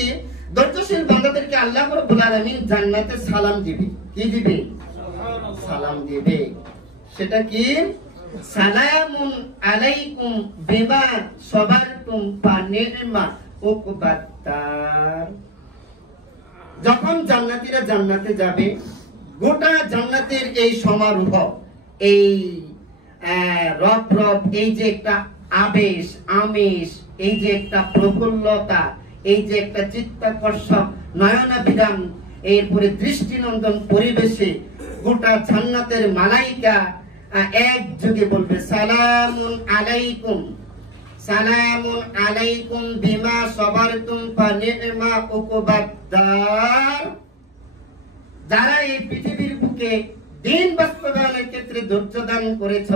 কি ধৈর্যশীল বান্দাদেরকে আল্লাহ রাব্বুল আলামিন জান্নাতে সালাম দিবে। কি দিবে? সালাম দিবে। সেটা কি? সালামুন আলাইকুম বিমা সাবারতুম ফানি'মা উকবাত-দার। যখন জান্নাতীরা জান্নাতে যাবে, গোটা জান্নাতের এই সমারোহ, এই রব এই যে একটা আবেশ আমেশ, এই যে একটা প্রফুল্লতা, এই যে একটা চিত্তাকর্ষক নয়নাভিরাম, এরপরে দৃষ্টিনন্দন পরিবেশে গোটা জান্নাতের মালাইকা এক যুগে বলবে সালামুন আলাইকুম, সালামুন আলাইকুম বিমা সাবারতুম ফানি'মা উকবাত-দার। যারা এই পৃথিবীর বুকে দিন বাস্তবায়নের ক্ষেত্রে ধৈর্য দান করেছ,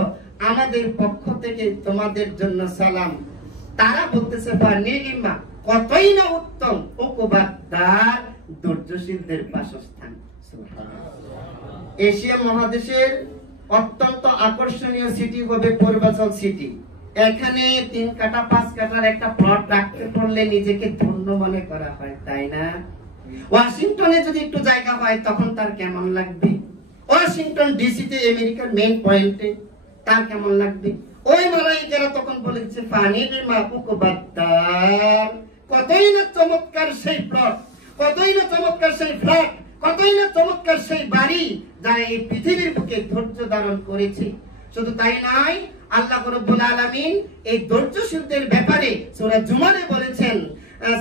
আমাদের পক্ষ থেকে তোমাদের জন্য সালাম। তারা বলতেছে ফানি'মা, কতই না উত্তম, উকবাত-দার, ধৈর্যশীলদের বাসস্থান। এশিয়া মহাদেশের অত্যন্ত আকর্ষণীয় সিটি হবে পূর্বাচল সিটি। এখানে 3 কাঠা 5 কাঠার একটা প্লট রাখতে পারলে নিজেকে ধন্য মনে করা হয়, তাই না? ওয়াশিংটনে যদি একটু জায়গা হয় তখন তার কেমন লাগবে? ওয়াশিংটন ডিসিতে, আমেরিকার মেইন পয়েন্টে, তার কেমন লাগবে? ওই মালাইকারা তখন বলেছে ফানি'মা উকবাত-দার, কতই না চমৎকার সেই প্লট, কতই না চমৎকার সেই ফ্ল্যাট, কতই না চমৎকার সেই বাড়ি, যা এই পৃথিবীর বুকে ধৈর্য ধারণ করেছে। শুধু তাই নয়, আল্লাহ রাব্বুল আলামিন এই ধৈর্যশীলদের ব্যাপারে সূরা জুমারে বলেছেন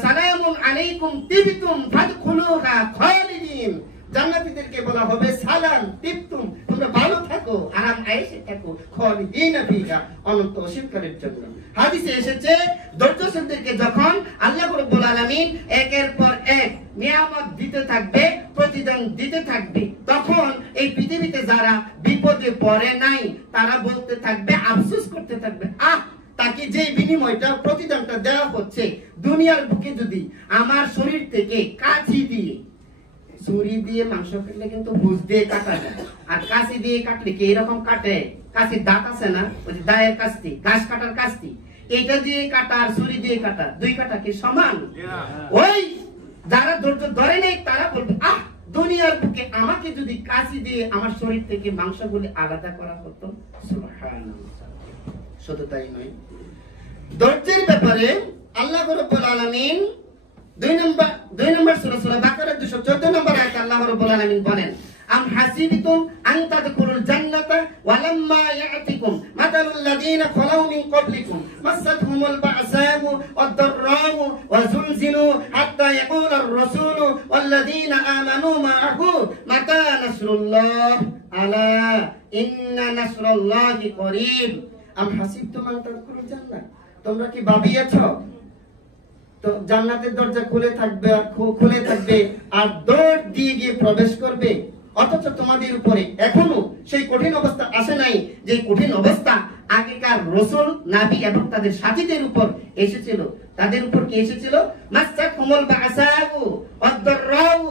সালামুন আলাইকুম তিবতুম ফাদখুলুহা খালিদিন। জান্নাতীদেরকে বলা হবে সালাম তিবতুম, তোমরা ভালো থাকো, আরাম আয়েশে থাকো, খালিদিন ফিহা, অনন্ত অসীমকালের জন্য। হাদিসে এসেছে ধৈর্যশীলদেরকে যখন আল্লাহ রাব্বুল আলামিন একের পর এক নিয়ামত দিতে থাকবে, প্রতিদান দিতে থাকবে, তখন এই পৃথিবীতে যারা বিপদে পড়ে নাই তারা বলতে থাকবে, আফসোস করতে থাকবে, তাকে যে বিনিময়টা প্রতিদানটা দেওয়া হচ্ছে, দুনিয়ার বুকে যদি আমার শরীর থেকে কাঁচি দিয়ে, ছুরি দিয়ে মাংস কাটলে কিন্তু বুঝ দিয়ে কাটা যায়, আর কাঁচি দিয়ে কাটলে কি এরকম কাটে? কাঁচির দাঁত আছে না, ওই যে দায়ের কাস্তি, ঘাস কাটার কাস্তি, এটা দিয়ে কাটা আর ছুরি দিয়ে কাটা, 2 কাটা কি সমান? ওই যারা ধৈর্য ধরে নেই তারা বলবে, দুনিয়ার বুকে আমাকে যদি কাঁচি দিয়ে আমার শরীর থেকে মাংসগুলি আলাদা করা হতো। সুবহানাল্লাহ। শুধু তাই নয়, ধৈর্যের ব্যাপারে আল্লাহ রাব্বুল আলামিন 2 নম্বর সূরা বাকারা 214 নম্বর আয়াতে আল্লাহ রাব্বুল আলামিন বলেন, আম হাসিবতুম আন তাদখুলুল জান্নাতা ওয়ালাম্মা ইয়াতিকুম মাতালুল লাযীনা খালাউ মিন ক্বাবলিকুম মাসাতহুমুল বা'সাউ ওয়াদ-দাররাউ ওয়া যুলজিলু হাত্তা ইয়াকুলার রাসূলু ওয়াল লাযীনা আমানু মা'আহু মাতা নাসরুল্লাহ আলা ইন্না নাসরাল্লাহি করিব। আম হাসিবতুম আন তাদখুলুল জান্নাত, তোমরা কি ভাবিয়েছো তো জান্নাতের দরজা খুলে থাকবে আর দৌড় দিয়ে গিয়ে প্রবেশ করবে? অথচ তোমাদের উপরে এখনো সেই কঠিন অবস্থা আসে নাই, যে কঠিন অবস্থা আগেকার রাসূল, নবী এবং তাদের সাথীদের উপর এসেছিল। তাদের উপর কি এসেছিল? মাসাতহুমুল বা'সাউ ওয়াদ-দাররাউ,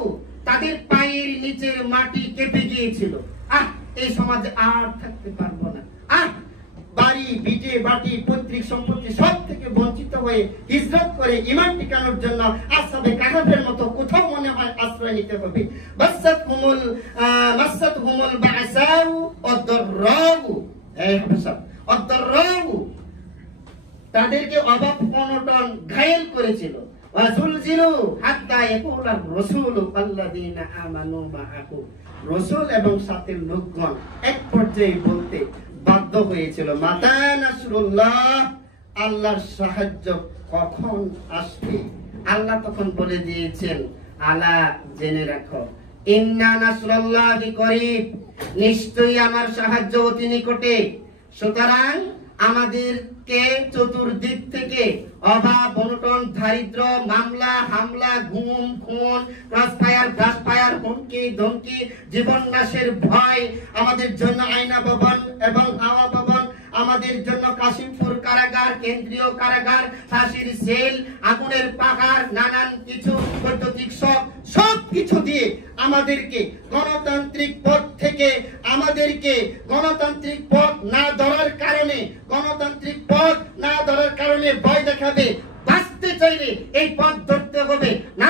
তাদের পায়ের নিচের মাটি কেঁপে গিয়েছিল। এই সমাজে আর থাকতে পারবো না, বাড়ি ভিটে বাটি পৈতৃক সম্পত্তি সব থেকে বঞ্চিত হয়ে হিজরত করে ঈমান টিকানোর জন্য আসহাবে কাহফের মতো কোথাও মনে হয় আশ্রয় নিতে হবে। মাসাতহুমুল বা'সাউ ওয়াদ-দাররাউ, ওয়াদ-দাররাউ, তাদেরকে অভাব অনটন ঘায়েল করেছিল। ওয়া যুলজিলু হাত্তা ইয়াকুলার রাসূলু আল্লাযীনা আমানু মা'আহু, রাসূল এবং সাথে লোকগণ এক পর্যায়ে বলতে বাধ্য হয়েছিল, মাতা নাসরুল্লাহ, আল্লাহর সাহায্য কখন আসবে? আল্লাহ তখন বলে দিয়েছেন, আলা, জেনে রাখো, ইন্না নাসরুল্লাহি করিব, নিশ্চয়ই আমার সাহায্য অতি নিকটে। সুতরাং আমাদেরকে চতুর্দিক থেকে অভাব অনটন দারিদ্র মামলা হামলা গুম খুন ক্রসফায়ার হুমকি ধমকি জীবন নাশের ভয়, আমাদের জন্য আয়না ভবন এবং হাওয়া ভবন, আমাদের জন্য কাশিমপুর কারাগার, কেন্দ্রীয় কারাগার, ফাঁসির সেল, আগুনের পাহাড়, নানান কিছু বৈদ্যুতিক সব কিছু দিয়ে আমাদেরকে গণতান্ত্রিক পথ থেকে গণতান্ত্রিক পথ না ধরার কারণে ভয় দেখাবে। বাঁচতে চাইলে এই পথ ধরতে হবে, না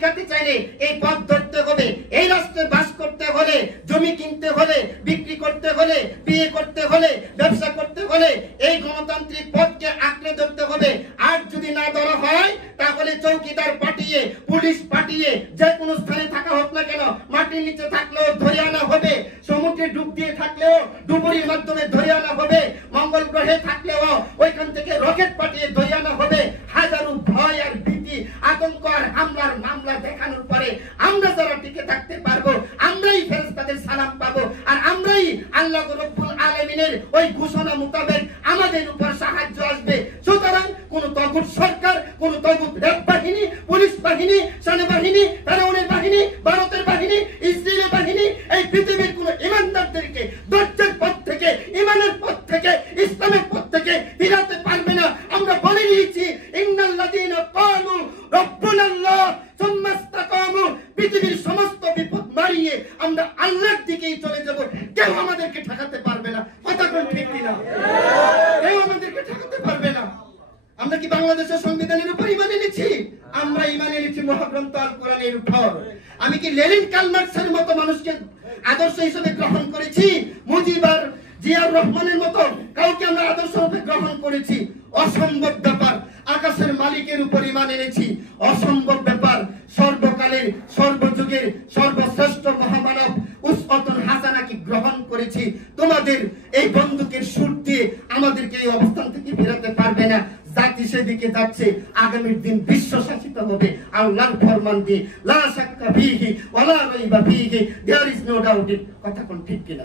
শিখাতে চাইলে এই পথ ধরতে হবে। এই রাষ্ট্রে বাস করতে হলে, জমি কিনতে হলে, বিক্রি করতে হলে, বিয়ে করতে হলে, ব্যবসা করতে হলে এই গণতান্ত্রিক পথকে আঁকড়ে ধরতে হবে। আর যদি না ধরা হয় তাহলে চৌকিদার পাঠিয়ে, পুলিশ পাঠিয়ে, যে কোনো স্থানে থাকা হোক না কেন, মাটির নিচে থাকলেও ধরে আনা হবে, সমুদ্রে ডুব দিয়ে থাকলেও ডুবুরির মাধ্যমে ধরে আনা হবে, মঙ্গল গ্রহে থাকলেও ওইখান থেকে রকেট পাঠিয়ে ধরে আনা হবে। হাজারো ভয় আর ভীতি, আতঙ্ক আর হামলার মামলা দেখানোর পরে আমরা যারা টিকে থাকতে পারবো, আমরাই ফেরেশতাদের সালাম পাবো, আর আমরাই আল্লাহ রাব্বুল আলামিনের ওই ঘোষণা মোতাবেক আমাদের উপর সাহায্য আসবে। সুতরাং কোন তগুত সরকার, কোন তগুত রেপ বাহিনী, পুলিশ বাহিনী, সেনাবাহিনী, ফেরাউনের বাহিনী, ভারতের বাহিনী, ইসরায়েলের বাহিনী এই পৃথিবীর কোন ইমানদারদেরকে ধৈর্যের পথ থেকে, ইমানের পথ থেকে, ইসলামের পথ থেকে ফিরাতে পারবে না। আমরা বলে দিয়েছি, ইন্নাল্লাযীনা ক্বালু রাব্বুনাল্লাহ সুম্মা ইসতাকামু, পৃথিবীর সমস্ত বিপদ মারিয়ে আমরা আল্লাহর দিকেই চলে যাব। কেউ আমাদেরকে ঠকাতে পারবে না। কথা কোন ঠিক কিনা? কেউ আমাদেরকে ঠকাতে পারবে না। আমরা কি বাংলাদেশের সংবিধানের উপর ঈমান এনেছি? আমরা ঈমান এনেছি মহাগ্রন্থ আল কোরআনের উপর। আমি কি লেনিন, কার্ল মার্কসের মতো মানুষকে আদর্শ হিসেবে গ্রহণ করেছি? মুজিবুর জিয়াউর রহমানের মতো কাউকে আমরা আদর্শ হিসেবে গ্রহণ করেছি? অসম্ভব ব্যাপার। আকাশের মালিকের উপর ঈমান এনেছি। অসম্ভব ব্যাপার। সর্বকালের, সর্বযুগের সর্বশ্রেষ্ঠ মহামানব উসওয়াতুন হাসানাকে গ্রহণ করেছি। তোমাদের এই বন্দুকের সুর দিয়ে আমাদেরকে এই অবস্থান থেকে ফেরাতে পারবে না। জাতি সেদিকে যাচ্ছে। আগামীর দিন বিশ্ব শাসিত হবে আল্লাহর ফরমান দিয়ে। লা শাক্কা ফীহি ওয়ালা রাইবা ফীহি, দেয়ার ইজ নো ডাউট। কথা কোন ঠিক কিনা?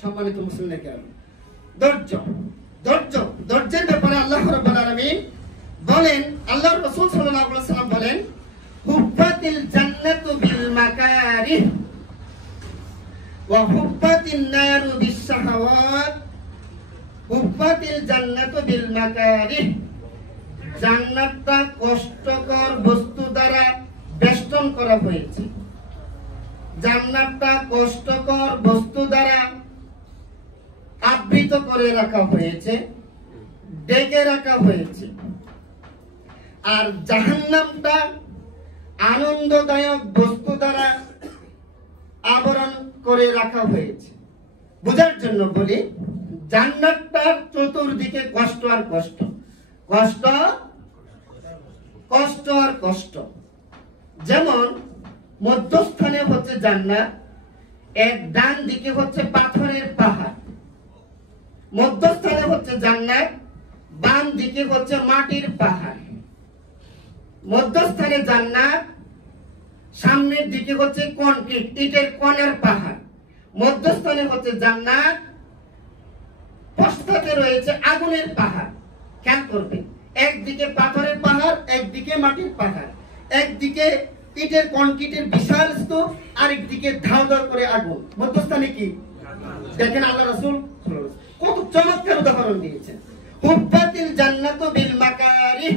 সম্মানিত মুসলিম কেরাম, ধৈর্য, ধৈর্য, ধৈর্যের ব্যাপারে আল্লাহ রাব্বুল আলামিন বলেন, আল্লাহর রাসূল সাল্লাল্লাহু আলাইহি ওয়াসাল্লাম বলেন, হুফাতিল জান্নাতু বিল মাকারিহ ওয়া হুফাতিন নারু বিশ শাহাওয়াত। হুফাতিল জান্নাতু বিল মাকারিহ, জান্নাতটা কষ্টকর বস্তু দ্বারা বেষ্টন করা হয়েছে। জান্নাতটা কষ্টকর বস্তু দ্বারা আবৃত করে রাখা হয়েছে, ডেকে রাখা হয়েছে। আর জাহান্নামটা আনন্দদায়ক বস্তু দ্বারা আবরণ করে রাখা হয়েছে। বুঝার জন্য বলি, জান্নাতটার চতুর্দিকে কষ্ট আর কষ্ট, কষ্ট, কষ্ট আর কষ্ট। যেমন মধ্যস্থানে হচ্ছে জান্নাত, এক ডান দিকে হচ্ছে পাথরের পাহাড়। মধ্যস্থানে হচ্ছে জান্নাত, বাম দিকে হচ্ছে মাটির পাহাড়। মধ্যস্থানে জান্নাত, সামনের দিকে হচ্ছে কনক্রিট, ইটের কণের পাহাড়। মধ্যস্থানে হচ্ছে জান্নাত, পশ্চাতে রয়েছে আগুনের পাহাড়। খেয়াল করবেন, একদিকে পাথরের পাহাড়, একদিকে মাটির পাহাড়, একদিকে ইটের কনক্রিটের বিশাল স্তূপ, আরেকদিকে ধাও ধাও করে আগুন। মধ্যস্থানে কি দেখেন, আল্লাহ রাসূল কত চমৎকার উদাহরণ দিয়েছেন। হুফাতিল জান্নাতু বিল মাকারিহ,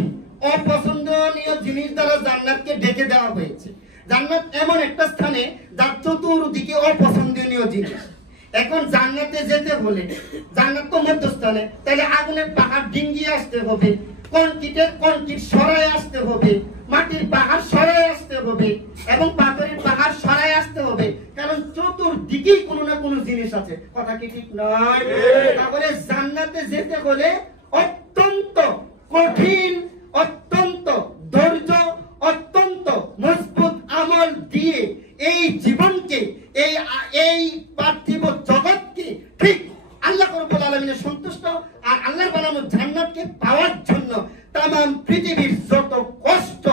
অপছন্দনীয় জিনিস দ্বারা জান্নাতকে ঢেকে দেওয়া হয়েছে। জান্নাত এমন একটা স্থানে যার চতুর্দিকে অপছন্দনীয় জিনিস। এখন জান্নাতে যেতে হলে, জান্নাত তো মধ্যস্থানে, তাহলে আগুনের পাহাড় ডিঙ্গিয়ে আসতে হবে, কনক্রিটের কনক্রিট সরায় আসতে হবে, মাটির পাহাড় সরায় আসতে হবে, এবং পাথরের পাহাড় সরায় আসতে হবে। কারণ চতুর্দিকেই কোনো না কোনো জিনিস আছে। কথা কি ঠিক নয়? তাহলে জান্নাতে যেতে হলে অত্যন্ত কঠিন, অত্যন্ত ধৈর্য, অত্যন্ত মজবুত আমল দিয়ে এই জীবনকে, এই পার্থিব জগৎকে ঠিক আল্লাহ রাব্বুল আলামিনের সন্তুষ্ট আর আল্লাহর বানানো জান্নাতকে পাওয়ার জন্য তামাম পৃথিবীর যত কষ্ট,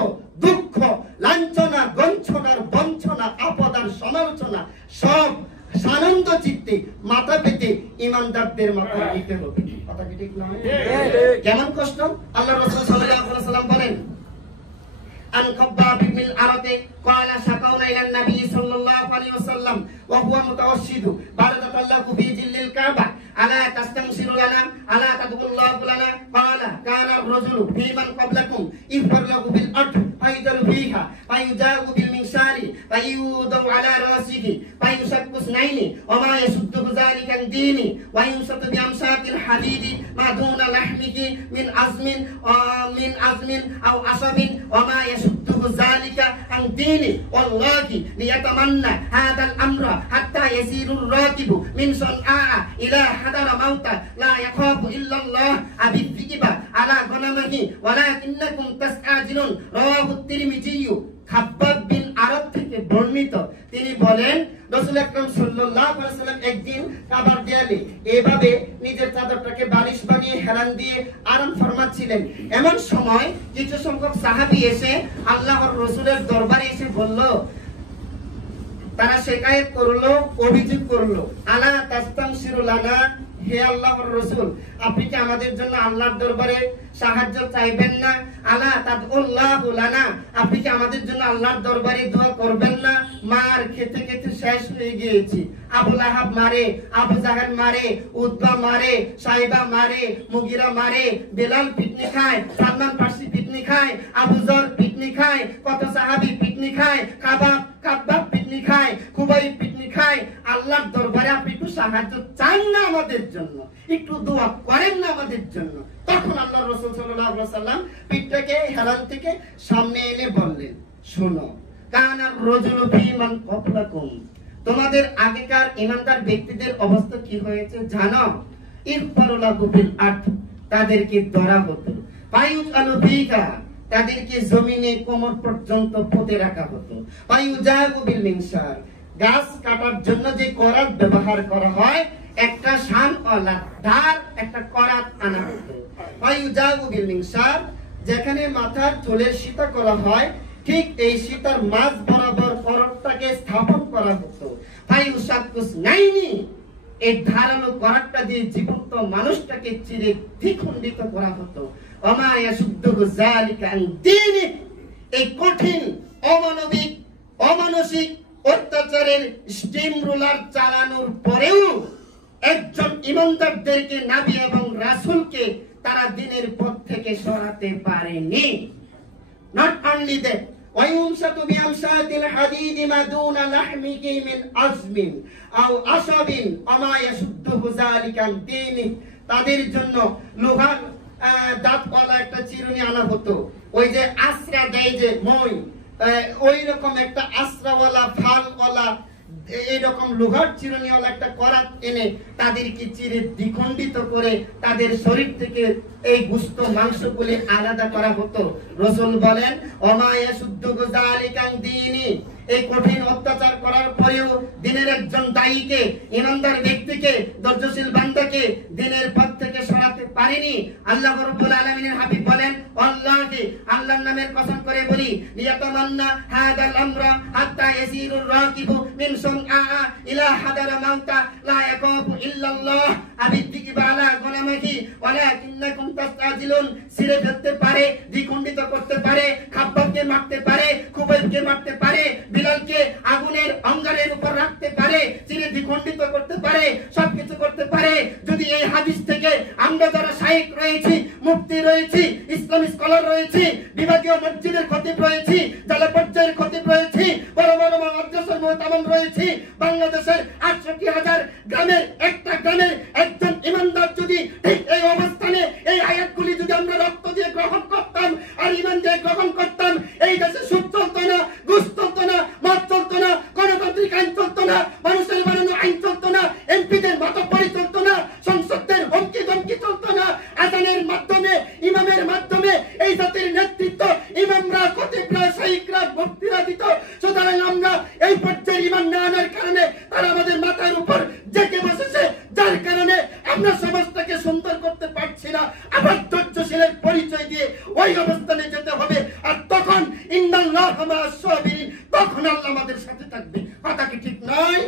দুঃখ, লাঞ্ছনা, গঞ্ছনার বঞ্চনা, আপদ আর সমালোচনা সব সানন্দ চিত্তে মাথা পেতে ইমানদারদের মাথা দিতে হবে। কথা কি ঠিক নয়? কেমন কষ্ট? আল্লাহ রাসূল সাল্লাল্লাহু আলাইহি ওয়াসাল্লাম বলেন, আন খাব্বাব ইবনে আল-আরাত ক্বালা শাকাউনা ইলা নবী সাল্লাল্লাহু আলাইহি ওয়াসাল্লাম ওয়া হুয়া মুতাওয়াশশিদু বারাকাতাল্লাহু ফি জিল্লিল কাবা আলা তাস্তামসিরু লানা আলা তাদুল্লাহু লানা ক্বালা কানা আর-রাজুলু ফি মান ক্বাবলাকুম ইফর লাহু বিল আরদ ফাইদালু ফিহা ফায়ুজাউ বিল মিনশারি ফায়ুদাউ আলা রাসিহি ফায়ুশাক্কু ইসনাইনি ওয়া মা ইয়াসুদ্দু যালিকা আন-দীনি ওয়া ইনসাতু বি আমসাতিল হাদিদি মা দুনা লাহমিহি মিন আজমিন আও আসাবিন ওয়া মা ইয়াসুদ্দু যালিকা আন দীনি ওয়াল্লাহি লিয়াতামান্না হাদাল আমরা হাত্তা ইয়াসিরুর রাকিবু মিন সানআ ইলা হাদারা মাউতা লা ইয়াখাফু ইল্লাল্লাহ আবিযিবা আলা গনামিহি ওয়ালাকিন্নাকুম তাসআজিলুন রাওয়াহু তিরমিজি। খাব্বাব বিন আরব থেকে বর্ণিত, তিনি বলেন রাসূল আকরাম সাল্লাল্লাহু আলাইহি ওয়াসাল্লাম একদিন কাবার দেয়ালে এভাবে নিজের চাদরটাকে বালিশ বানিয়ে হেলান দিয়ে আরাম ফরমাচ্ছিলেন। এমন সময় কিছু সংখ্যক সাহাবী এসে আল্লাহর রাসূলের দরবারে এসে বলল, তারা শিকায়েত করলো, অভিযোগ করলো, আলা তাস্তামসিরু লানা, হে আল্লাহর রাসূল, আপনি কি আমাদের জন্য আল্লাহর দরবারে সাহায্য চাইবেন না? আলা তাদউল্লাহু লানা, আপনি কি আমাদের জন্য আল্লাহর দরবারে দোয়া করবেন না? মার খেতে খেতে শেষ হয়ে গিয়েছি। আবু লাহাব মারে, আবু জাহেল মারে, উতবা মারে, সাইবা মারে, মুগিরা মারে, বেলাল পিটনি খায়, সালমান ফার্সি পিটনি খায়, আবু যর পিটনি খায়, কত সাহাবী পিটনি খায়, কাবাব পিটনি খায়, খুবাইব পিটনি খায়। আল্লাহর দরবারে আপনি একটু সাহায্য চান না আমাদের জন্য, একটু দোয়া করেন না আমাদের জন্য? তখন আল্লাহর রাসূল সাল্লাল্লাহু আলাইহি ওয়াসাল্লাম পিঠটাকে হেলান থেকে সামনে এনে বললেন, শোনো, কানার রাজুলু ফি মান ক্বাবলাকুম, তোমাদের আগেকার ঈমানদার ব্যক্তিদের অবস্থা কি হয়েছে জানো? ইগফারু লাহু বিল আরদ, তাদেরকে ধরা হতো, ফায়ুজালু ফিকা, তাদেরকে জমিনে কোমর পর্যন্ত পুঁতে রাখা হতো, ফায়ুজাবু বিল মিনশার, গাছ কাটার জন্য যে করাত ব্যবহার করা হয়, একটা শানওয়ালা ধার, একটা করাত আনা হতো, ফায়ুজাবু বিল মিনশার, যেখানে মাথার চুলের সীতা করা হয় ঠিক এই সীতার মাঝ বরাবর করতটাকে স্থাপন করা হতো, ফায়ুশাক্কুস নাইনি, এই ধারালো করাতটা দিয়ে জীবন্ত মানুষটাকে চিরে দ্বিখণ্ডিত করা হতো, ওমা ইয়াসুদ্দুহু যালিকা আন দীনি, এই কঠিন অমানবিক অমানসিক অত্যাচারের স্টিম রোলার চালানোর পরেও একজন ঈমানদারদেরকে নবী এবং রাসূলকে তারা দ্বীনের পথ থেকে সরাতে পারেনি। Not only that, ওয়ায়ুমসাতু বিআমসাতিল হাদিদ মা দুনা লাহমিহি মিন আজমিন আও আসাবিন ওমা ইয়াসুদ্দুহু যালিকা আন দীনি, তাদের জন্য লোহার দাঁতওয়ালা একটা চিরুনি আনা হতো, ওই যে আশ্রা দেয় যে মই, ওই রকম একটা আশ্রাওয়ালা ফালওয়ালা এইরকম লোহার চিরুনিওয়ালা একটা করাত এনে তাদেরকে চিরে দ্বিখণ্ডিত করে তাদের শরীর থেকে এই গোশত মাংসগুলি আলাদা করা হতো। রাসূল বলেন, ওমা ইয়াসুদ্দুহু যালিকা আন দীনি, এই কঠিন অত্যাচার করার পরেও দ্বীনের একজন দায়ীকে, ঈমানদার ব্যক্তিকে, ধৈর্যশীল বান্দাকে দ্বীনের পথ থেকে সরাতে পারেনি। আল্লাহ রাব্বুল আলামিনের হাবিব বলেন, আল্লাহি, আল্লাহর নামের কসম করে বলি, লিয়াতামান্না হাদাল আমরা হাত্তা ইয়াসিরুর রাকিবু মিন সানআ ইলা হাদারা মাউতা লা ইয়াকাফু ইল্লাল্লাহ আবিযিবা আলা গনামিহি ওয়ালাকিন্নাকুম তাসতাজিলুন, ছিঁড়ে ফেলতে পারে, দ্বিখণ্ডিত করতে পারে, খাব্বাবকে মারতে পারে, খুবাইবকে মারতে পারে, বিলালকে আগুনের অঙ্গারের উপর রাখতে পারে, চিরে দ্বিখণ্ডিত করতে পারে, সবকিছু করতে পারে। যদি এই হাদিস থেকে আমরা যারা শাইখ রয়েছি, মুফতি রয়েছি, ইসলামী স্কলার রয়েছি, বিভাগীয় মসজিদের খতিব রয়েছি, জেলা পর্যায়ের খতিব রয়েছি, বড় বড় মাদ্রাসার মুহতামিম রয়েছি, বাংলাদেশের 68,000 গ্রামের একটা গ্রামের একজন ঈমানদার যদি ঠিক এই অবস্থানে এই আয়াতগুলি যদি আমরা রক্ত দিয়ে গ্রহণ করতাম আর ঈমান দিয়ে গ্রহণ করতাম, এই দেশে সুদ চলতো না, ঘুষ চলতো না, মদ চলতো না, গণতান্ত্রিক আইন চলতো না, মানুষের বানানো আইন চলতো না, এমপিদের মাতব্বরি চলতো না, সংসদের হুমকি ধমকি চলতো না। আযানের মাধ্যমে, ইমামের মাধ্যমে এই জাতির নেতৃত্ব ইমামরা, খতিবরা, শাইখরা, মুফতিরা দিত। সুতরাং আমরা এই পর্যায়ে ঈমান না আনার কারণে তারা আমাদের মাথার উপর জেঁকে বসেছে, যার কারণে আমরা সমাজটাকে সুন্দর করতে পারছি না। আবার ধৈর্যশীলের পরিচয় দিয়ে ওই অবস্থানে যেতে হবে। আর তখন ইন্নাল্লাহা মা'আস সাবিরিন, তখন আল্লাহ আমাদের সাথে থাকবে। কথা কি ঠিক নয়?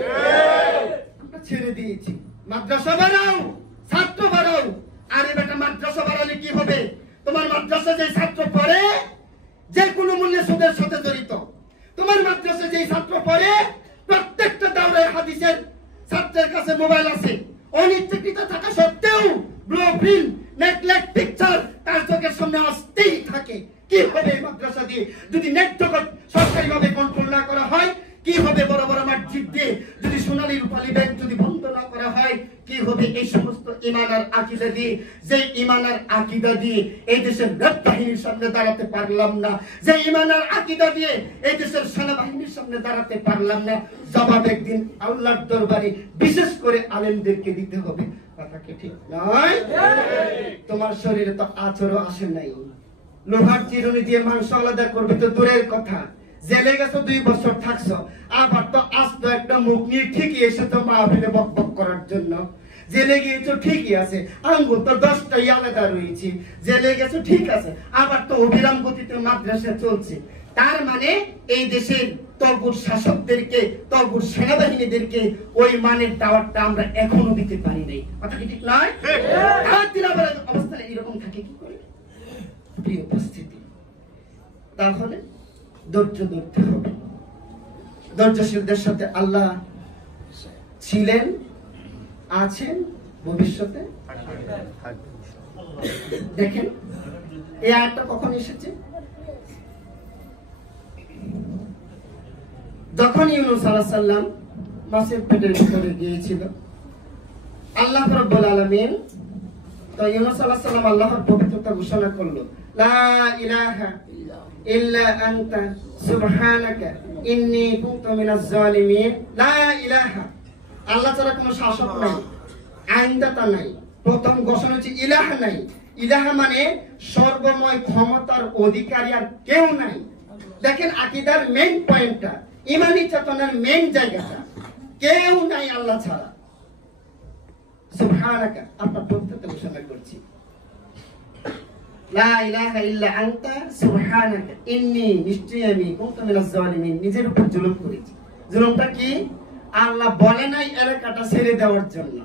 আমরা ছেড়ে দিয়েছি। মাদ্রাসা বাড়াও, ছাত্র বাড়াও। আরে বেটা, মাদ্রাসা বাড়ালে কি হবে? তোমার মাদ্রাসা যে ছাত্র পড়ে যে কোনো মূল্যে সুদের সাথে জড়িত, তোমার মাদ্রাসা যে ছাত্র পড়ে প্রত্যেকটা দাওরায়ে হাদিসের ছাত্রের কাছে মোবাইল আছে, অনিচ্ছাকৃত থাকা সত্ত্বেও ব্লু প্রিন্ট, নেটলেট পিকচার তার চোখের সামনে আসতেই থাকে। কি হবে এই মাদ্রাসা দিয়ে যদি নেট জগৎ সরকারিভাবে কন্ট্রোল না করা হয়? কি হবে বড় বড় মসজিদ দিয়ে যদি সোনালী রূপালী ব্যাংক যদি বন্ধ না করা হয়? কি হবে এই সমস্ত ঈমান আর আকীদা দিয়ে, যে ঈমান আর আকীদা দিয়ে এই দেশের বাহিনীর সামনে দাঁড়াতে পারলাম না, যে ঈমান আর আকীদা দিয়ে এই দেশের সেনাবাহিনীর সামনে দাঁড়াতে পারলাম না, জবাব একদিন আল্লাহর দরবারে বিশেষ করে আলেমদেরকে দিতে হবে। কথা কি ঠিক নয়? তোমার শরীরে তো আচরও আসে নাই, লোহার চিরুনি দিয়ে মাংস আলাদা করবে তো দূরের কথা, জেলে গেছো 2 বছর থাকছো, আবার তো আস্ত একটা মুখ নিয়ে ঠিকই এসেছো মাহফিলে বকবক করার জন্য। জেলে গিয়েছো ঠিকই আছে, আঙ্গুল তো 10টাই আলাদা রয়েছে, জেলে গেছো ঠিক আছে, আবার তো অবিরাম গতিতে মাদ্রাসা চলছে। তার মানে এই দেশের তগুর শাসকদেরকে, তগুর সেনাবাহিনীদেরকে ওই মানের দাওয়াতটা আমরা এখনো দিতে পারি নাই। কথা কি ঠিক নয়? দাওয়াত দিলে আবার অবস্থা এরকম থাকে কি করে? প্রিয় উপস্থিতি, তাহলে ধৈর্য ধরতে হবে। ধৈর্যশীলদের সাথে আল্লাহ ছিলেন, আছেন, ভবিষ্যতে দেখেন এই আয়াতটা কখন এসেছে? যখন ইউনূস আলাইহিস সালাম মাছের পেটের ভিতরে গিয়েছিল, আল্লাহ রাব্বুল আলামিন তো ইউনূস আলাইহিস সালাম আল্লাহর পবিত্রতা ঘোষণা করলো, লা ইলাহা ইল্লা আনতা সুবহানাকা ইন্নী কুনতু মিনাজ জালিমিন। লা ইলাহা, আল্লাহ ছাড়া কোনো শাসক নাই, আইনদাতা নাই। প্রথম ঘোষণা হচ্ছে ইলাহা নাই। ইলাহা মানে সর্বময় ক্ষমতার অধিকারী আর কেউ নাই। দেখেন আকীদার মেইন পয়েন্টটা, ঈমানি চেতনার মেইন জায়গাটা, কেউ নাই আল্লাহ ছাড়া। সুবহানাকা, আপনার পবিত্রতা ঘোষণা করছি, লা ইলাহা ইল্লা আনতা সুবহানাকা ইন্নী, নিশ্চয়ই আমি কুনতু মিনাজ জালিমিন, নিজের উপর জুলুম করেছি। জুলুমটা কি? আল্লাহ বলে নাই এলাকাটা ছেড়ে দেওয়ার জন্য।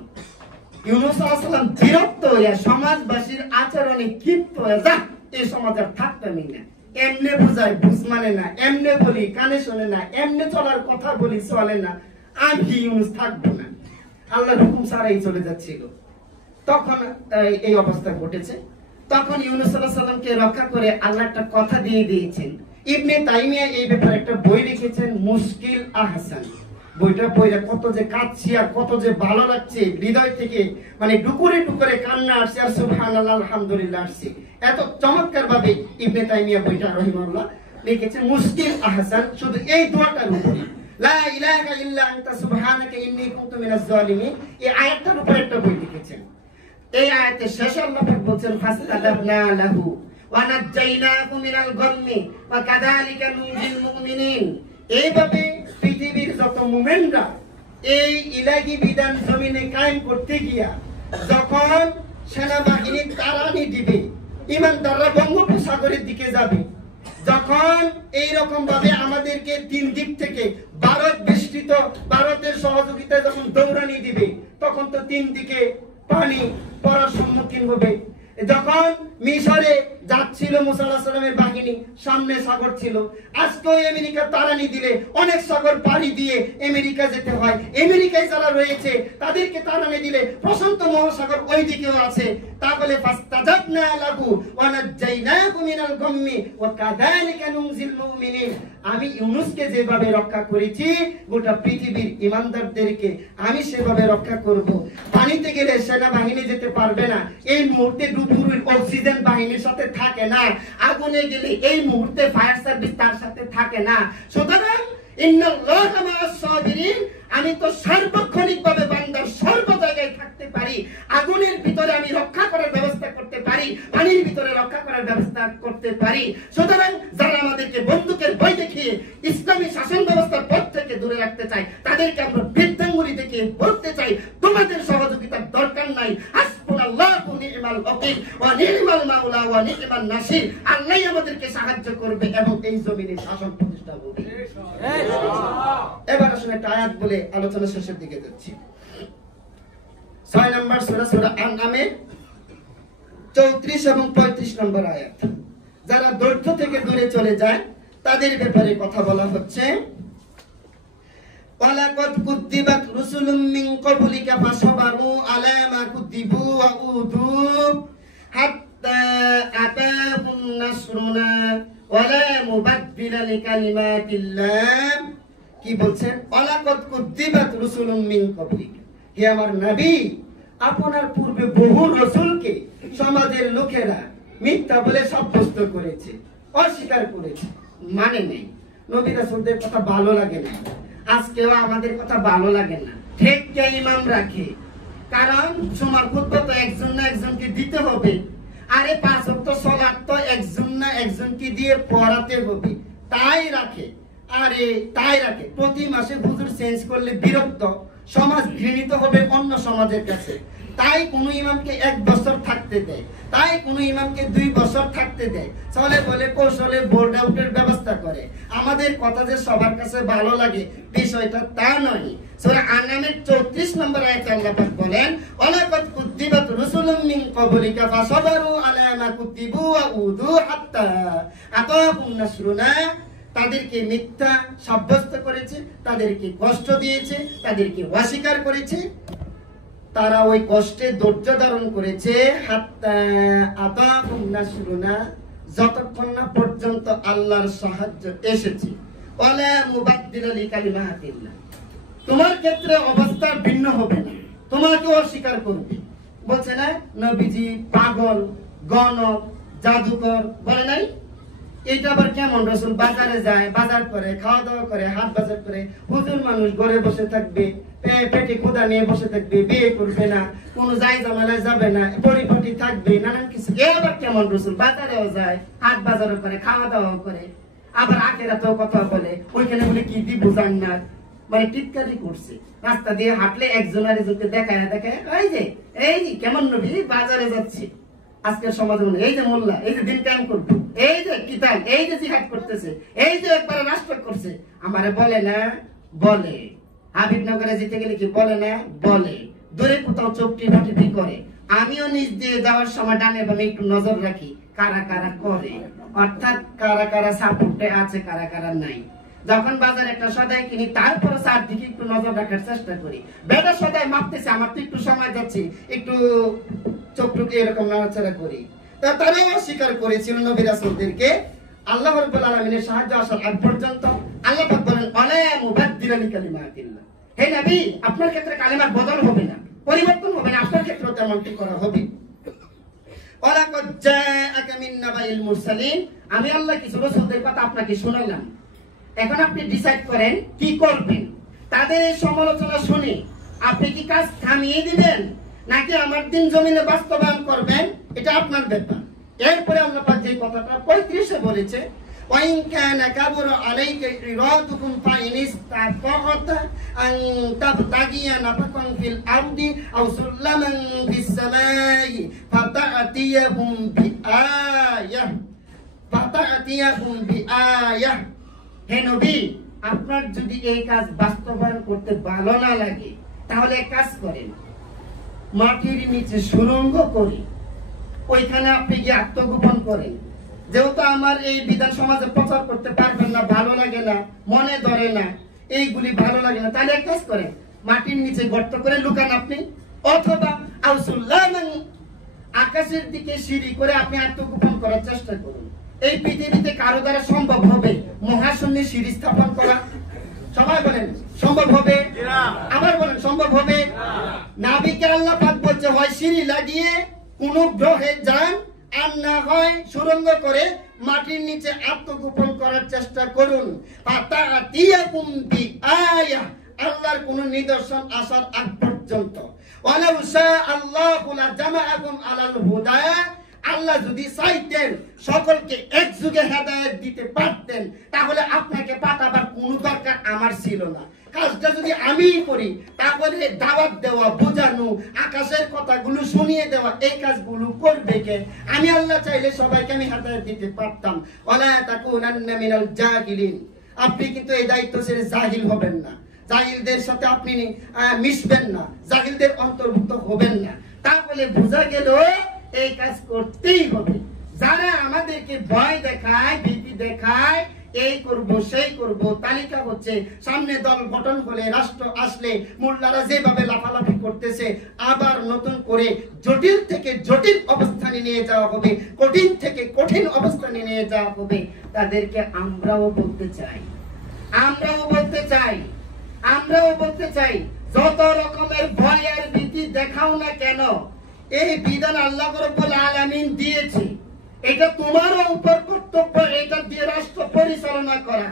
ইউনূস আলাইহিস সালাম বিরক্ত হয়ে সমাজবাসীর আচরণে ক্ষিপ্ত হয়ে, যা এই সমাজ আর থাকতামই না, এমনে বুঝাই বুঝ মানে না, এমনে বলি কানে শোনে না, এমনে চলার কথা বলি চলে না, আমি ইউনূস থাকবো না। আল্লাহর হুকুম ছাড়াই চলে যাচ্ছিল। তখন এই অবস্থা ঘটেছে। তখন ইউনূস আলাইহিস সালামকে রক্ষা করে আল্লাহ একটা কথা দিয়ে দিয়েছেন। ইবনে তাইমিয়া এই ব্যাপারে একটা বই লিখেছেন, মুশকিল আহসান। বইটা পড়ে কত যে কাঁদছি আর কত যে ভালো লাগছে, হৃদয় থেকে মানে ডুকুরে ডুকুরে কান্না আসছে আর সুবহানাল্লাহ আলহামদুলিল্লাহ আসছে। এত চমৎকার ভাবে ইবনে তাইমিয়া বইটা রাহিমাহুল্লাহ লিখেছে মুশকিল আহসান, শুধু এই দোয়াটার উপরে, লা ইলাহা ইল্লা আনতা সুবহানাকা ইন্নী কুনতু মিনাজ জালিমিন, এই আয়াতটার উপরে একটা বই লিখেছেন। এই আয়াতের শেষে আল্লাহ পাক বলছেন, ফাসতাজাবনা লাহু ওয়া নাজ্জাইনাহু মিনাল গাম্মি ওয়া কাযালিকা নুনজিল মুমিনিন। এইভাবে পৃথিবীর যত মুমিনরা এই ইলাহি বিধান জমিনে কায়েম করতে গিয়া যখন সেনাবাহিনী তাড়ানি দিবে, ঈমানদাররা বঙ্গোপসাগরের দিকে যাবে, যখন এই রকম ভাবে আমাদেরকে 3 দিক থেকে ভারত বেষ্টিত, ভারতের সহযোগিতায় যখন দৌড়ানি দিবে, তখন তো 3 দিকে পানি পড়ার সম্মুখীন হবে। যখন মিশরে যাচ্ছিল মুসা আলাইহিস সালামের বাহিনী, সামনে সাগর ছিল। আজকেও আমেরিকা তাড়ানি দিলে অনেক সাগর পাড়ি দিয়ে আমেরিকা যেতে হয়। আমেরিকায় যারা রয়েছে তাদেরকে তাড়ানি দিলে প্রশান্ত মহাসাগর ওই দিকেও আছে। তাহলে ফাস্তাজাবনা লাহু ওয়া নাজ্জাইনাহু মিনাল গাম্মি ওয়া কাযালিকা নুনজিল মুমিনিন। আমি ইউনূসকে যেভাবে রক্ষা করেছি, গোটা পৃথিবীর ঈমানদারদেরকে আমি সেভাবে রক্ষা করব। পানিতে গেলে সেনাবাহিনী যেতে পারবে না, এই মুহূর্তে ডুবুরির অক্সিজেন বাহিনীর সাথে থাকে না। আগুনে গেলে এই মুহূর্তে ফায়ার সার্ভিস তার সাথে থাকে না। সুতরাং ইন্নাল্লাহা মা'আস সাবিরিন, আমি তো সার্বক্ষণিক ভাবে বান্দার সর্ব জায়গায় থাকতে পারি। আগুনের ভিতরে আমি রক্ষা করার ব্যবস্থা করতে পারি, পানির ভিতরে রক্ষা করার ব্যবস্থা করতে পারি। সুতরাং যারা আমাদেরকে বন্দুকের ভয় দেখিয়ে ইসলামী শাসন ব্যবস্থার পথ থেকে দূরে রাখতে চায়, তাদেরকে আমরা বৃদ্ধাঙ্গুলি দেখিয়ে বলতে চাই, তোমাদের সহযোগিতার দরকার নাই। হাসবুনাল্লাহু নি'মাল ওয়াকিল ওয়া নি'মাল মাওলা ওয়া নি'মান নাসির। আল্লাহই আমাদেরকে সাহায্য করবে এবং এই জমিনে শাসন প্রতিষ্ঠা করবে। এবার আসলে একটা আয়াত বলে আলোচনা শেষের দিকে যাচ্ছি। 6 নম্বর সূরা, সূরা আনআমের 34 এবং 35 নম্বর আয়াত। যারা ধৈর্য থেকে দূরে চলে যায় তাদের ব্যাপারে কথা বলা হচ্ছে। ওয়ালাকাদ কুযযিবাত রুসুলুম মিন ক্বাবলিকা ফাসাবারু আলা মা কুযযিবু ওয়া উযু হাত্তা আতাহুম নাসরুনা ওয়া লা মুবাদদিলা লিকালিমাতিল্লাহ। কি বলছেন? ওয়ালাকাদ কুযযিবাত রুসুলুম মিন ক্বাবলিকা, হে আমার নবী, আপনার পূর্বে বহু রাসূলকে সমাজের লোকেরা মিথ্যা বলে সাব্যস্ত করেছে, অস্বীকার করেছে, মানে নেই। নবী রাসূলদের কথা ভালো লাগে না, আজকেও আমাদের কথা ভালো লাগে না। ঠিক কে ইমাম রাখে, কারণ সময় খুতবা তো একজন না একজনকে দিতে হবে। আরে 5 ওয়াক্ত সালাত তো একজন না একজনকে দিয়ে পড়াতে হবে, তাই রাখে। আরে তাই রাখে, প্রতি মাসে হুজুর চেঞ্জ করলে বিরক্ত, সমাজ ঘৃণিত হবে অন্য সমাজের কাছে। তাই কোন ইমামকে 1 বছর থাকতে দেয়, তাই কোন ইমামকে 2 বছর থাকতে দেয়। চলে বলে কৌশলে বোর্ড আউটের ব্যবস্থা করে। আমাদের কথা যে সবার কাছে ভালো লাগে বিষয়টা তা নয়। সূরা আন-নামের 34 নম্বর আয়াতে আল্লাহ পাক বলেন, ওয়ালাকাদ কুযযিবাত রুসুলুম মিন ক্বাবলিকা ফাসাবারু আলা মা কুযযিবু ওয়া উযু হাত্তা আতাহুম নাসরুনা। তাদেরকে মিথ্যা সাব্যস্ত করেছে, তাদেরকে কষ্ট দিয়েছে, তাদেরকে অস্বীকার করেছে, তারা ওই কষ্টে ধৈর্য ধারণ করেছে হাত্তা আতাহুম নাসরুনা, যতক্ষণ না পর্যন্ত আল্লাহর সাহায্য এসেছে। ওয়ালা মুবাদদিলা লিকালিমাতিল্লাহ, তোমার ক্ষেত্রে অবস্থা ভিন্ন হবে না, তোমাকে অস্বীকার করবে। বলছে না নবীজি পাগল, গণক, জাদুকর বলে নাই? এটা আবার কেমন? রাসূল বাজারে যায়, বাজার করে, খাওয়া দাওয়া করে, হাট বাজার করে। হুজুর মানুষ ঘরে বসে থাকবে, পেটে ক্ষুধা নিয়ে বসে থাকবে, বিয়ে করবে না, কোনো যাই জামালায় যাবে না, পরিপাটি থাকবে, নানান কিছু। এ আবার কেমন? রাসূল বাজারেও যায়, হাট বাজারও করে, খাওয়া দাওয়া করে, আবার আখিরাতেও কথা বলে। ওইখানে বলে কি দিব জান্নাত, মানে টিটকারি করছে। রাস্তা দিয়ে হাঁটলে একজন আর একজনকে দেখায় দেখায়, এই যে কেমন নবী বাজারে যাচ্ছে। আজকের সমাজে এই যে মোল্লা, এই যে দিন কায়েম করবে, এই যে কিতাব, এই যে জিহাদ করতেছে, এই যে একবার রাষ্ট্র করছে। আমারে বলে না? বলে। হাবিবনগরে যেতে গেলে কি বলে না? বলে। দূরে কোথাও চোপটি ফাটি করে। আমিও নিজ দিয়ে যাওয়ার সময় ডানে বামে একটু নজর রাখি কারা কারা করে, অর্থাৎ কারা কারা সাপোর্টে আছে, কারা কারা নাই। যখন বাজারে একটা সদাই কিনি, তারপরে চারদিকে একটু নজর রাখার চেষ্টা করি। বেটা সদাই মাপতেছে, আমার তো একটু সময় যাচ্ছে, একটু চোখটুকে এরকম নাড়াচাড়া করি। তারাও অস্বীকার করেছিল নবী রাসূলদেরকে। আল্লাহ রাব্বুল আলামিনের সাহায্য আসার আগ পর্যন্ত আল্লাহ পাক বলেন, ওয়ালা মুবাদদিলা লিকালিমাতিল্লাহ, হে নবী আপনার ক্ষেত্রে কালিমার বদল হবে না, পরিবর্তন হবে না, আপনার ক্ষেত্রেও তেমনটি করা হবে। ওয়ালাকাদ জাআকা মিন নাবাইল মুরসালিন, আমি আল্লাহ কিছু রাসূলদের কথা আপনাকে শোনালাম। এখন আপনি ডিসাইড করেন কি করবেন। তাদের এই সমালোচনা শুনে আপনি কি কাজ থামিয়ে দিবেন, নাকি আমার দিন জমিনে বাস্তবায়ন করবেন, এটা আপনার ব্যাপার। এরপরে আল্লাহ পাক যে কথাটা 35-এ বলেছে, ওয়াইন কানা কাবুরা আলাইকা ইরাদুকুম ফাইনিস্তাতা'তা আন তাবতাগিয়া নাফাকান ফিল আরদি আও সুল্লামান ফিস সামাই ফাতা'তিয়াহুম বিআয়াহ। হে নবী, আপনার যদি এই কাজ বাস্তবায়ন করতে ভালো না লাগে, তাহলে এক কাজ করেন, মাটির নিচে সুড়ঙ্গ করে ওইখানে আপনি গিয়ে আত্মগোপন করেন। যেহেতু আমার এই বিধান সমাজে প্রচার করতে পারবেন না, ভালো লাগে না, মনে ধরে না, এইগুলি ভালো লাগে না, তাহলে এক কাজ করেন, মাটির নিচে গর্ত করে লুকান আপনি, অথবা আউসুল্লামান, আকাশের দিকে সিঁড়ি করে আপনি আত্মগোপন করার চেষ্টা করুন। এই পৃথিবীতে কারো দ্বারা সম্ভব হবে মহাশূন্যে সিঁড়ি স্থাপন করা? সবাই বলেন সম্ভব হবে? আবার বলেন সম্ভব হবে? নাবিকে আল্লাহ পাক বলছে, হয় সিঁড়ি লাগিয়ে কোন গ্রহে যান, আর না হয় সুড়ঙ্গ করে মাটির নিচে আত্মগোপন করার চেষ্টা করুন। ফাতা'তিয়াকুম বিআয়াহ, আল্লাহর কোন নিদর্শন আসার আগ পর্যন্ত। ওয়ালাউ শাআল্লাহু লাজামাআকুম আলাল হুদা, আল্লাহ যদি চাইতেন সকলকে একযোগে হেদায়েত দিতে পারতেন, তাহলে আপনাকে পাঠাবার কোনো দরকার আমার ছিল না। কাজটা যদি আমিই করি, তাহলে দাওয়াত দেওয়া, বোঝানো, আকাশের কথাগুলো শুনিয়ে দেওয়া, এই কাজগুলো করবে কে? আমি আল্লাহ চাইলে সবাইকে আমি হেদায়েত দিতে পারতাম। ওয়ালা তাকুনান্না মিনাল জাহিলিন, আপনি কিন্তু এই দায়িত্ব ছেড়ে জাহিল হবেন না, জাহিলদের সাথে আপনি মিশবেন না, জাহিলদের অন্তর্ভুক্ত হবেন না। তাহলে বোঝা গেল এই কাজ করতেই হবে। যারা আমাদেরকে ভয় দেখায়, ভীতি দেখায়, এই করব সেই করব, তালিকা হচ্ছে, সামনে দল গঠন হলে, রাষ্ট্র আসলে মোল্লারা যেভাবে লাফালাফি করতেছে, আবার নতুন করে জটিল থেকে জটিল অবস্থানে নিয়ে যাওয়া হবে, কঠিন থেকে কঠিন অবস্থানে নিয়ে যাওয়া হবে। তাদেরকে আমরাও বলতে চাই, যত রকমের ভয় আর ভীতি দেখাও না কেন, এই বিধান আল্লাহ রাব্বুল আলামিন দিয়েছে। এটা তোমারও উপর কর্তব্য, এটা দিয়ে রাষ্ট্র পরিচালনা করা।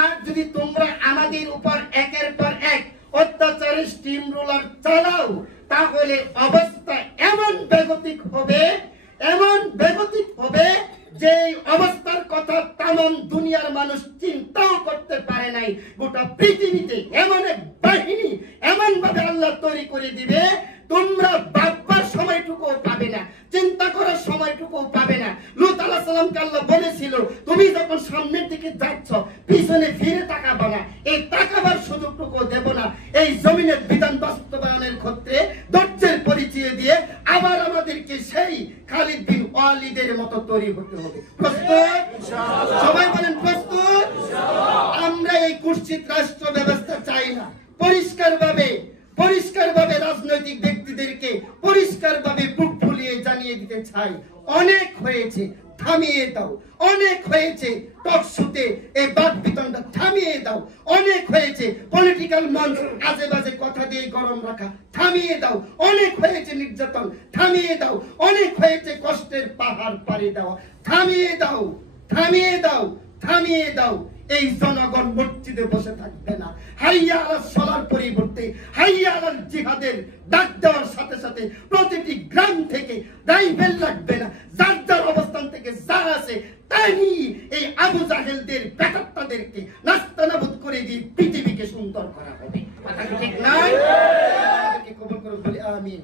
আর যদি তোমরা আমাদের উপর একের পর এক অত্যাচারের স্টিম রোলার চালাও, তাহলে অবস্থা এমন বেগতিক হবে, এমন বেগতিক হবে যে অবস্থার কথা তামাম দুনিয়ার মানুষ চিন্তাও করতে পারে নাই। গোটা পৃথিবীতে এমন এক বাহিনী এমন ভাবে আল্লাহ তৈরি করে দিবে, তোমরা ভাববার সময়টুকু পাবে না, চিন্তা করার সময়টুকু পাবে না। লূত আলাইহিস সালামকে আল্লাহ বলেছিল, তুমি যখন সামনের দিকে যাচ্ছ পিছনে ফিরে তাকাবা না, এই তাকাবার সুযোগটুকু দেব না। এই জমিনের বিধান বাস্তবায়নের ক্ষেত্রে ধৈর্যের পরিচয় দিয়ে আবার আমাদেরকে সেই খালিদ বিন ওয়ালিদের মতো তৈরি হতে হবে। প্রস্তুত? সবাই বলেন প্রস্তুত? আমরা এই কুৎসিত রাষ্ট্র ব্যবস্থা চাই না। পরিষ্কারভাবে রাজনৈতিক ব্যক্তিদেরকে পরিষ্কারভাবে বুক ফুলিয়ে জানিয়ে দিতে চাই, অনেক হয়েছে, থামিয়ে দাও। অনেক হয়েছে টকশোতে এই বাদ বিতণ্ডা, থামিয়ে দাও। অনেক হয়েছে পলিটিক্যাল মঞ্চ আজে বাজে কথা দিয়ে গরম রাখা, থামিয়ে দাও। অনেক হয়েছে নির্যাতন, থামিয়ে দাও। অনেক হয়েছে কষ্টের পাহাড় পাড়ি দেওয়া, থামিয়ে দাও, থামিয়ে দাও, থামিয়ে দাও। এই জনগণ মসজিদে বসে থাকবে না। হাইয়া আলাল সালার পরিবর্তে হাইয়া আলাল জিহাদের ডাক দেওয়ার সাথে সাথে প্রতিটি গ্রাম থেকে রাইফেল লাগবে না, যার যার অবস্থান থেকে যা আছে তাই নিয়ে এই আবু জাহেলদের বেকারতাদেরকে নাস্তানাবুদ করে দিয়ে পৃথিবীকে সুন্দর করা হবে। কথা কি ঠিক নয়? কবুল করে বলি আমিন।